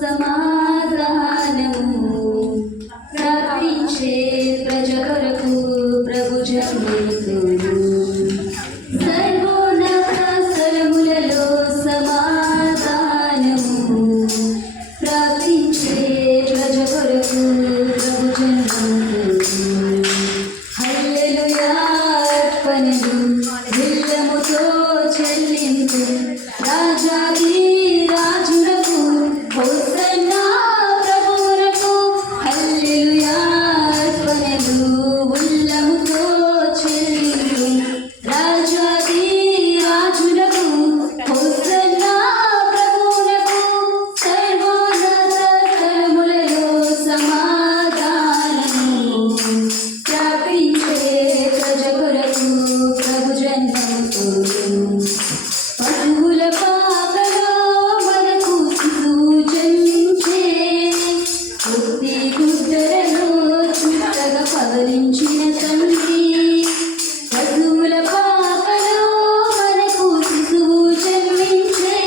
సమాధానము ప్రార్థించే ప్రజ కొరకు ప్రభు జన్మించును. సర్వోన్నత స్థలములలో సమాధానము ప్రార్థించే ప్రజ కొరకు ప్రభు జన్మించును. హల్లెలూయా అర్పణలు విల్లముతో చెల్లింపు రాజాది రాజులకు హోసన్నా ప్రభువులకు. హల్లెలూయా అర్పణలు ఉల్లముతో చెల్లింపు రాజాది రాజులకు హోసన్నా ప్రభువులకు. సర్వోన్నత స్థలములలో సమాధానము ప్రాపించే ప్రజ కొరకు ప్రభు జన్మముతోను. పశువుల పాకలో మనకు శిశువు జన్మించే బుద్ధి గుడ్డలలో చుట్టగా పవలించిన తండ్రి. పశువుల పాకలో మనకు శిశువు జన్మించే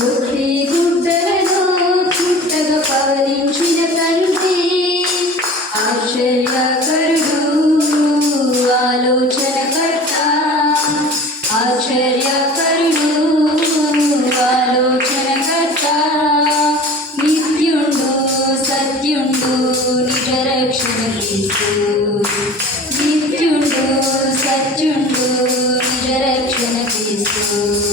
బుద్ధి గుడ్డలలో చుట్టగా పవలించిన తండ్రి. ఆశ్చర్యకరుడు ఆలోచనకర్త ఆశ్చర్యకరుడు ఆలోచనకర్త నిత్యుండు సత్యుండు నిజ రక్షణ క్రీస్తు. నిత్యుండు సత్యుండు నిజ రక్షణ క్రీస్తు.